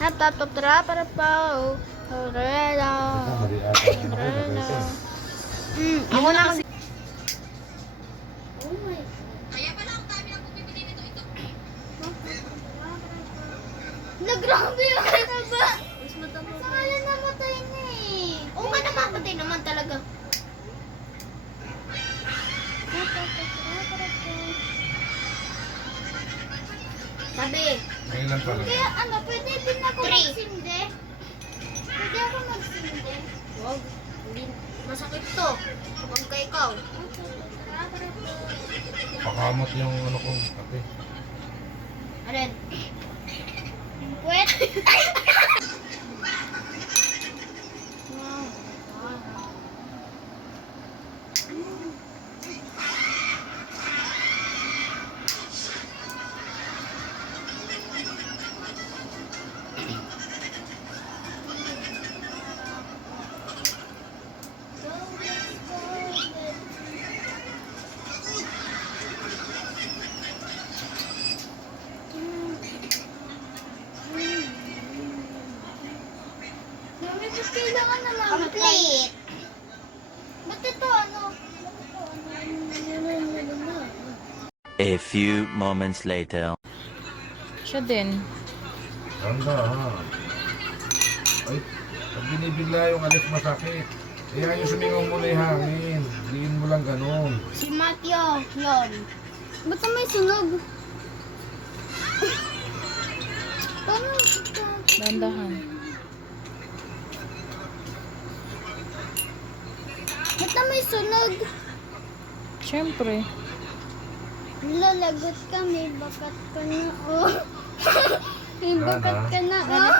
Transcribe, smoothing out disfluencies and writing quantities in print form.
Natatotra para pa. Rela. Ako na kasi. Oh my. Kaya pala ang dami ang bumibili nito. Ito. Nagrabe yung ano ba? Mas matapos. Sakala namatay na eh. Oo nga, namamatay naman talaga. Sabi. Ngayon pala. Kaya ano, pwede din ako magsindi? Pwede ako magsindi? Wag. Hindi. Masakit to. Kapag ka ikaw. Pakamot yung ano ko, kape. Alin? Puwet? Kailangan na lang. Complete. Ba't ito ano? A few moments later. Siya din. Ganda ha. Ay, pag binibigla yung alis masakit. Kaya yung sumingaw mo na yung hangin. Diin mo lang ganun. Si Matthew, yun. Ba't may sunog? Paano ito? Dandahan. Ba't may sunog? Siyempre. Lalagot ka, may bakat ka na, oh. May bakat ka na, oh.